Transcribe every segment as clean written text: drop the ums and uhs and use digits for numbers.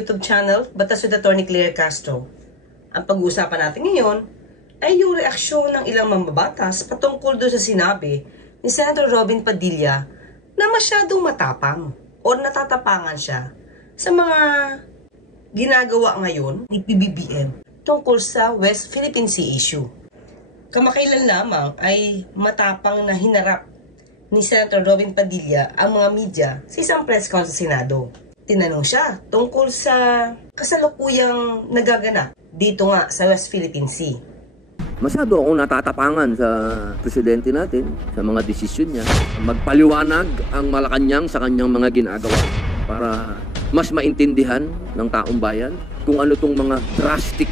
YouTube channel, Batas with Attorney Claire Castro. Ang pag-uusapan natin ngayon ay yung reaksyon ng ilang mambabatas patungkol doon sa sinabi ni Senator Robin Padilla na masyadong matapang o natatapangan siya sa mga ginagawa ngayon ni PBBM tungkol sa West Philippine Sea issue. Kamakailan lamang ay matapang na hinarap ni Senator Robin Padilla ang mga media sa isang press con sa Senado. Tinanong siya tungkol sa kasalukuyang nagaganap dito nga sa West Philippine Sea. Masyado akong natatapangan sa presidente natin, sa mga desisyon niya. Magpaliwanag ang Malacanang sa kanyang mga ginagawa para mas maintindihan ng taong bayan kung ano tong mga drastic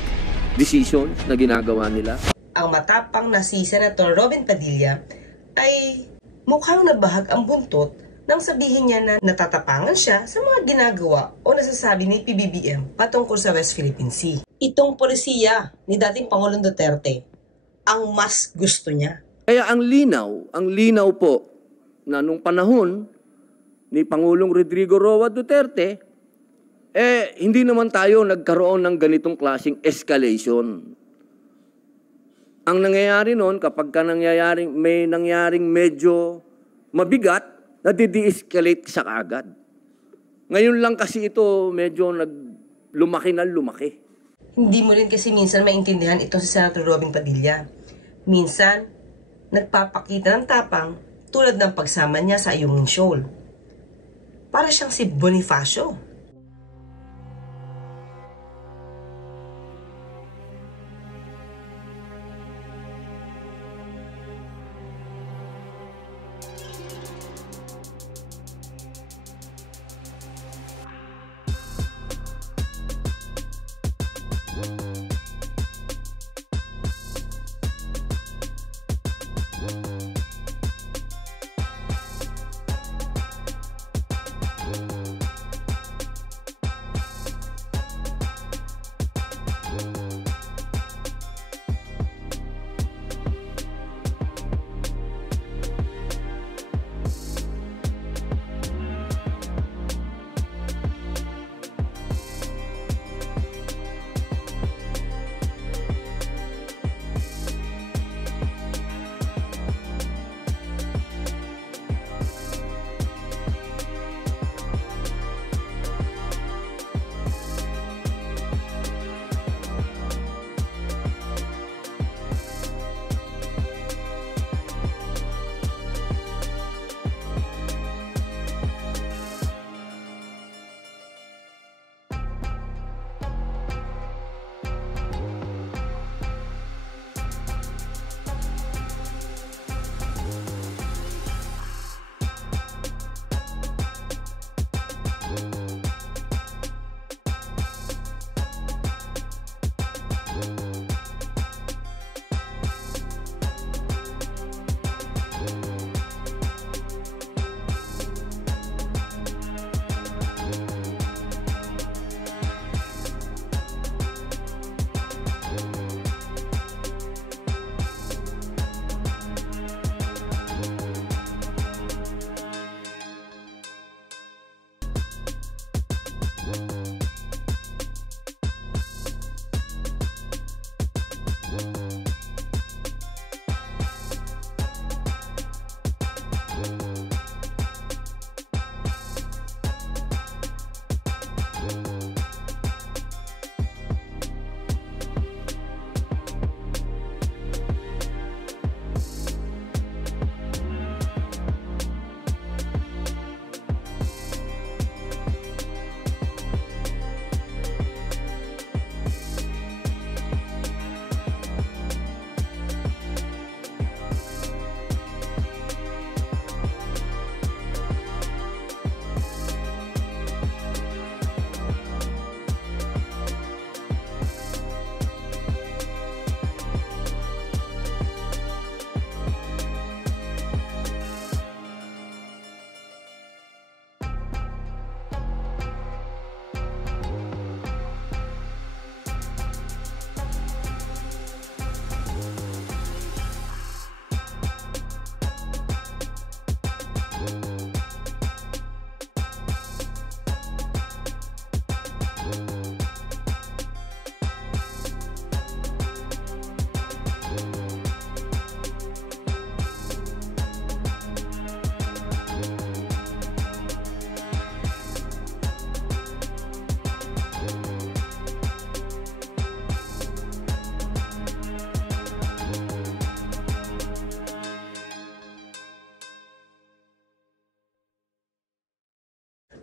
decisions na ginagawa nila. Ang matapang na si Senator Robin Padilla ay mukhang nabahag ang buntot nang sabihin niya na natatapangan siya sa mga ginagawa o nasasabi ni PBBM patungkol sa West Philippine Sea. Itong polisiya ni dating Pangulong Duterte ang mas gusto niya. Kaya ang linaw po na nung panahon ni Pangulong Rodrigo Roa Duterte, hindi naman tayo nagkaroon ng ganitong klaseng escalation. Ang nangyayari noon, kapag may nangyaring medyo mabigat, nadi-de-escalate siya kaagad. Ngayon lang kasi ito medyo lumaki na lumaki. Hindi mo rin kasi minsan maintindihan ito si Senator Robin Padilla. Minsan, nagpapakita ng tapang tulad ng pagsama niya sa Ayungin Shoal. Para siyang si Bonifacio.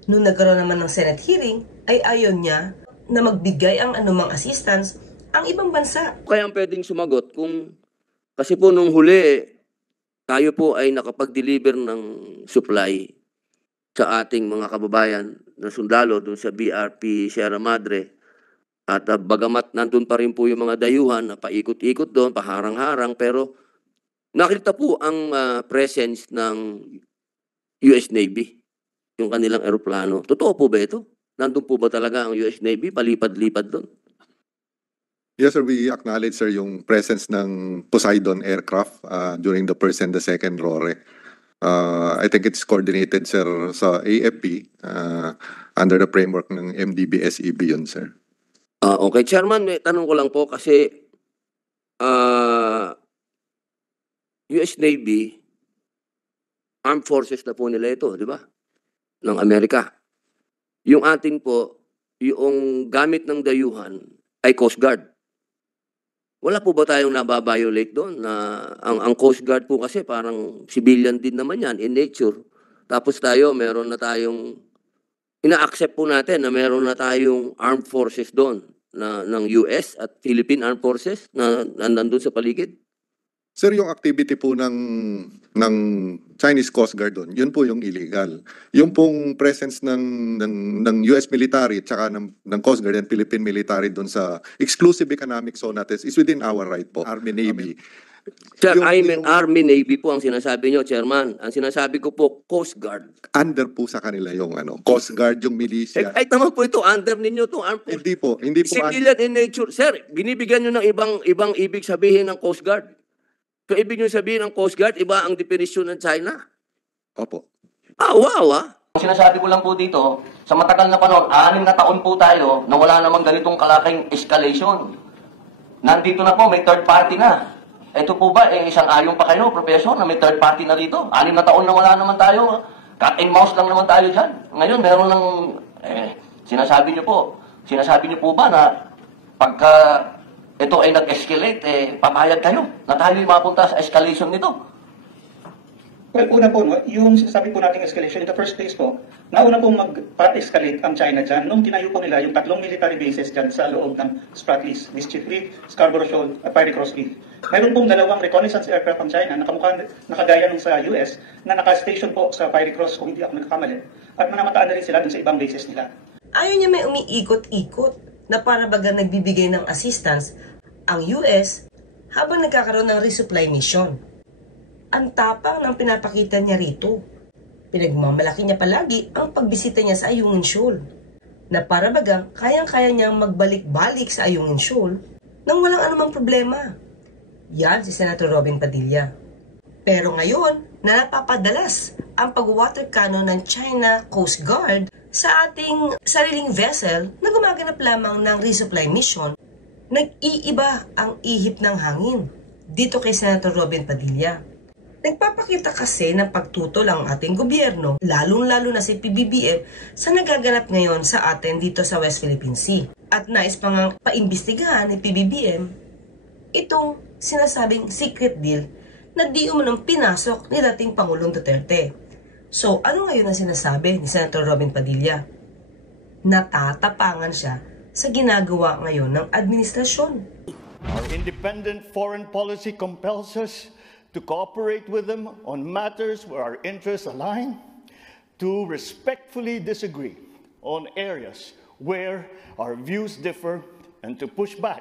Nung nagkaroon naman ng Senate hearing, ay ayaw niya na magbigay ang anumang assistance ang ibang bansa. Kaya ang pwedeng sumagot kung, kasi po nung huli, tayo po ay nakapag-deliver ng supply sa ating mga kababayan na sundalo doon sa BRP Sierra Madre. At bagamat nandun pa rin po yung mga dayuhan na paikot-ikot doon, paharang-harang, pero nakita po ang presence ng US Navy, yung kanilang eroplano. Totoo po ba ito? Nandun po ba talaga ang US Navy, palipad-lipad doon? Yes, sir. We acknowledge, sir, yung presence ng Poseidon aircraft during the first and the second RORE. I think it's coordinated, sir, sa AFP under the framework ng MDB-SEB yun, sir. Okay, Chairman, may tanong ko lang po kasi US Navy, armed forces na po nila ito, di ba? Ng Amerika. Yung ating po, yung gamit ng dayuhan ay Coast Guard. Wala po ba tayong nababiolate doon? Na ang Coast Guard po kasi parang civilian din naman yan in nature. Tapos tayo, meron na tayong, ina-accept po natin na meron na tayong armed forces doon ng US at Philippine Armed Forces na nandun sa paligid. Sir, yung activity po ng Chinese Coast Guard doon, yun po yung illegal. Yung pong presence ng US military at saka ng Coast Guard and Philippine military doon sa exclusive economic zone natin is within our right po, Army, Navy. Sir, Army, Navy po ang sinasabi nyo, Chairman. Ang sinasabi ko po, Coast Guard. Under po sa kanila yung Coast Guard, yung militia. Ay, tama po ito, under ninyo itong armed forces. Hindi po. Civilian in nature. Sir, binibigyan nyo ng ibang ibig sabihin ng Coast Guard. So, ibig nyo sabihin ng Coast Guard, iba ang definisyon ng China? Opo. Wow. Ang sinasabi ko lang po dito, sa matagal na panahon, 6 na taon po tayo na wala namang ganitong kalaking escalation. Nandito na po, may third party na. Ito po ba, isang ayon pa kayo, Professor, na may third party na dito? 6 na taon na wala naman tayo. Cat and mouse lang naman tayo dyan. Ngayon, meron ng, sinasabi niyo po ba na pagka ito ay nag-escalate, papayag kayo na tayo yung mapunta sa escalation nito? Well, una po, no, yung sinasabi po nating escalation, in the first place po, nauna pong mag-escalate ang China dyan nung tinayo po nila yung 3 military bases dyan sa loob ng Spratlys, Mischief Reef, Scarborough Shoal, at Pirate Cross Reef. Mayroon pong 2 reconnaissance aircraft ang China, nakagaya nung sa US, na naka-station po sa Pirate Cross, kung hindi ako nagkakamali, at manamataan na rin sila dun sa ibang bases nila. Ayaw niya may umiikot-ikot na para baga nagbibigay ng assistance ang US habang nagkakaroon ng resupply mission. Ang tapang ng pinapakita niya rito. Pinagmamalaki niya palagi ang pagbisita niya sa Ayungin Shoal, na para bagang kayang-kaya niyang magbalik-balik sa Ayungin Shoal nang walang anumang problema. Yan si Senator Robin Padilla. Pero ngayon, na napapadalas ang pag-water cannon ng China Coast Guard sa ating sariling vessel na gumaganap lamang ng resupply mission, nag-iiba ang ihip ng hangin dito kay Senator Robin Padilla. Nagpapakita kasi ng pagtutol ang ating gobyerno, lalong-lalo na si PBBM, sa nagaganap ngayon sa atin dito sa West Philippine Sea. At nais pang paimbestigahan ni PBBM itong sinasabing secret deal na di umanong pinasok ni dating Pangulong Duterte. So, ano ngayon ang sinasabi ni Senator Robin Padilla? Natatapangan siya sa ginagawa ngayon ng administrasyon. Our independent foreign policy compels us to cooperate with them on matters where our interests align, to respectfully disagree on areas where our views differ, and to push back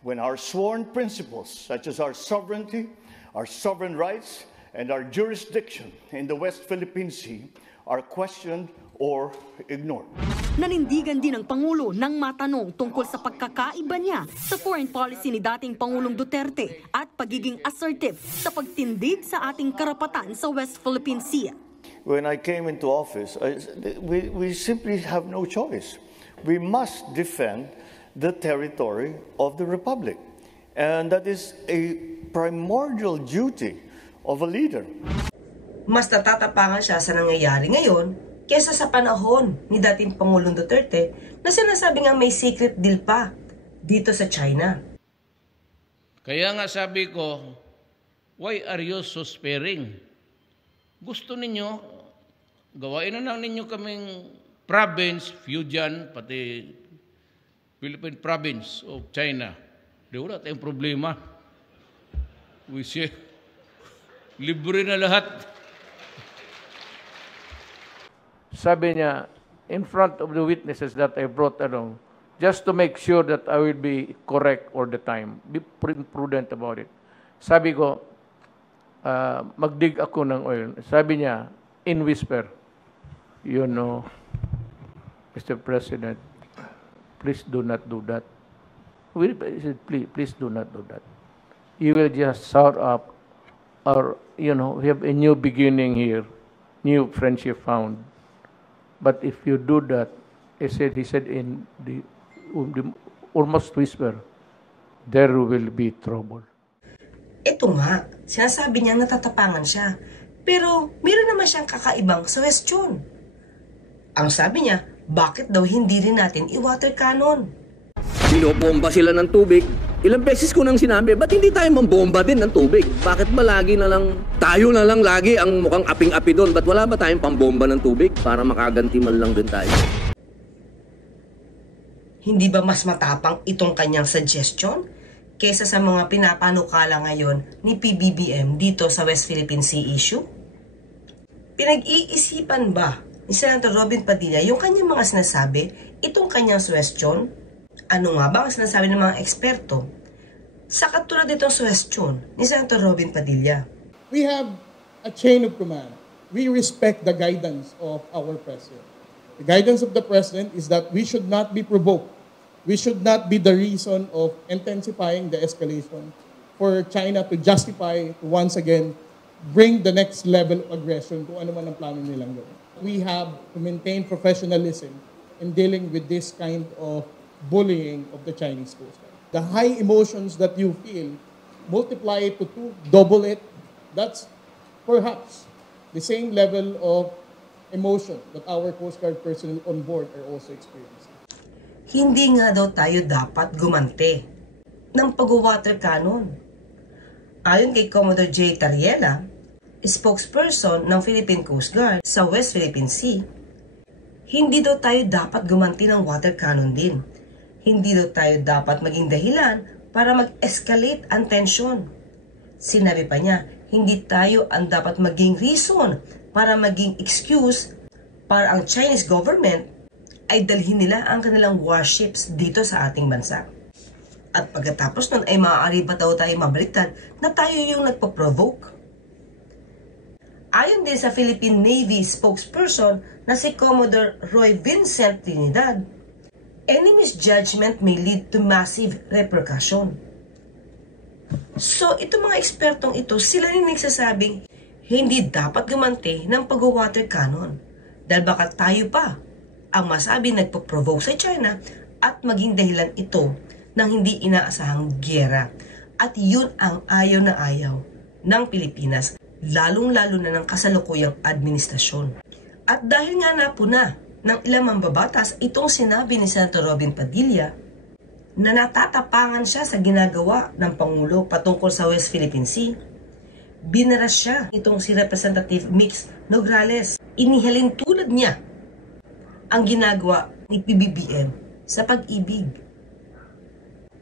when our sworn principles, such as our sovereignty, our sovereign rights, and our jurisdiction in the West Philippine Sea, are questioned or ignored. Nanindigan din ang Pangulo nang matanong tungkol sa pagkakaiba niya sa foreign policy ni dating Pangulong Duterte at pagiging assertive sa pagtindig sa ating karapatan sa West Philippine Sea. When I came into office, we simply have no choice. We must defend the territory of the Republic. And that is a primordial duty of a leader. Mas natatapangan siya sa nangyayari ngayon kesa sa panahon ni dating Pangulong Duterte na sinasabi nga may secret deal pa dito sa China. Kaya nga sabi ko, why are you so sparing? Gusto ninyo, gawain na lang ninyo kaming province, Fujian, pati Philippine province of China. Di wala tayong problema. We say, libre na lahat. Sabi niya, in front of the witnesses that I brought along, just to make sure that I will be correct all the time. Be prudent about it. Sabi ko, magdig ako ng oil. Sabi niya, in whisper, you know, Mr. President, please do not do that. Please do not do that. You will just sour up, or, you know, we have a new beginning here, new friendship found. But if you do that, he said in the almost whisper, there will be trouble. Ito nga, sinasabi niya natatapangan siya. Pero meron naman siyang kakaibang suwestyon. Ang sabi niya, bakit daw hindi rin natin i-water cannon? Binobomba sila ng tubig. Ilang beses ko nang sinabi, ba't hindi tayo mambomba din ng tubig? Bakit ba lagi na lang, tayo na lang lagi ang mukhang aping-api doon? Ba't wala ba tayong pambomba ng tubig para makaganti man lang din tayo? Hindi ba mas matapang itong kanyang suggestion kaysa sa mga pinapanukala ngayon ni PBBM dito sa West Philippine Sea issue? Pinag-iisipan ba ni Senator Robin Padilla yung kanyang mga sinasabi, itong kanyang suggestion? Ano nga ba ang sinasabi ng mga eksperto sa katulad itong suggestion ni Senator Robin Padilla? We have a chain of command. We respect the guidance of our president. The guidance of the president is that we should not be provoked. We should not be the reason of intensifying the escalation for China to justify, to once again, bring the next level of aggression kung ano man ang plano nilang gawin. We have to maintain professionalism in dealing with this kind of bullying of the Chinese Coast Guard. The high emotions that you feel, multiply it to 2, double it, that's perhaps the same level of emotion that our Coast Guard personnel on board are also experiencing. Hindi nga daw tayo dapat gumante ng pag-water cannon. Ayon kay Commodore J. Tariela, spokesperson ng Philippine Coast Guard sa West Philippine Sea, hindi daw tayo dapat gumanti ng water cannon din. Hindi daw tayo dapat maging dahilan para mag-escalate ang tensyon. Sinabi pa niya, hindi tayo ang dapat maging reason para maging excuse para ang Chinese government ay dalhin nila ang kanilang warships dito sa ating bansa. At pagkatapos nun ay maaari pa daw tayo mabaliktad na tayo yung nagpo-provoke. Ayon din sa Philippine Navy spokesperson na si Commodore Roy Vincent Trinidad, any misjudgment may lead to massive repercussion. So, itong mga ekspertong ito, sila rin nagsasabing hindi dapat gumanti ng pag-water cannon dahil baka tayo pa ang masabi nagpo-provoke sa China at maging dahilan ito ng hindi inaasahang gyera. At yun ang ayaw na ayaw ng Pilipinas, lalong-lalo na ng kasalukuyang administrasyon. At dahil nga napuna ng ilang mambabatas itong sinabi ni Senator Robin Padilla na natatapangan siya sa ginagawa ng Pangulo patungkol sa West Philippine Sea, binaras siya itong si Representative Mix Nograles. Inihalin tulad niya ang ginagawa ni PBBM sa pag-ibig.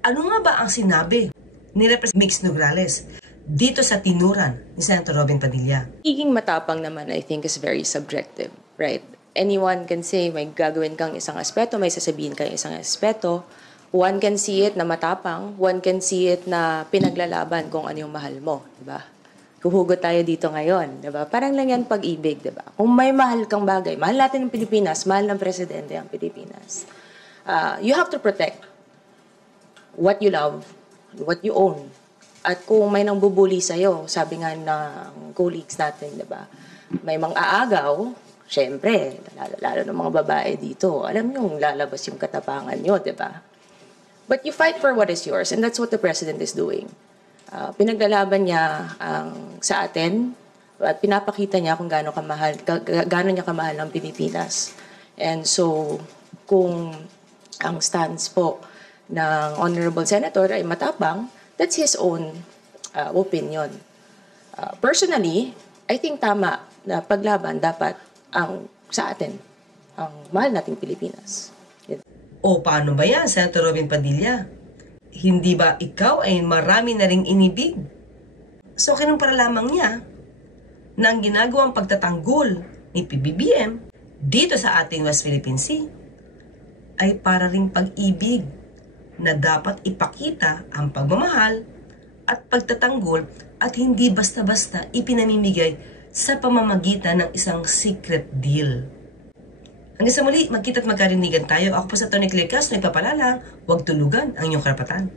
Ano nga ba ang sinabi ni Representative Mix Nograles dito sa tinuran ni Senator Robin Padilla? Iging matapang naman, I think, is very subjective, right? Anyone can say may gagawin kang isang aspeto, may sasabihin kang isang aspeto. One can see it na matapang, one can see it na pinaglalaban kung ano yung mahal mo, di ba? Huhugot tayo dito ngayon, di ba? Parang lang yan pag-ibig, di ba? Kung may mahal kang bagay, mahal natin ng Pilipinas, mahal ng presidente ang Pilipinas. You have to protect what you love, what you own. At kung may nang bubuli sa'yo, sabi nga ng colleagues natin, di ba? May mga aagaw, syempre, lalo ng mga babae dito, alam nyo, lalabas yung katapangan nyo, di ba? But you fight for what is yours, and that's what the president is doing. Pinaglalaban niya sa atin, at pinapakita niya kung gaano niya kamahal ang Pilipinas. And so, kung ang stance po ng Honorable Senator ay matapang, that's his own opinion. Personally, I think tama na paglaban dapat ang sa atin. ang mahal nating Pilipinas. O paano ba yan, Senator Robin Padilla? Hindi ba ikaw ay marami na ring inibig? So kinumpara lamang niya na ang ginagawang pagtatanggol ni PBBM dito sa ating West Philippine Sea ay para ring pag-ibig na dapat ipakita ang pagmamahal at pagtatanggol at hindi basta-basta ipinamimigay sa pamamagitan ng isang secret deal. Hanggang sa muli, magkita't magkarinigan tayo. Ako po sa Tony Claire Castro, ipapalala, huwag tulugan ang inyong karapatan.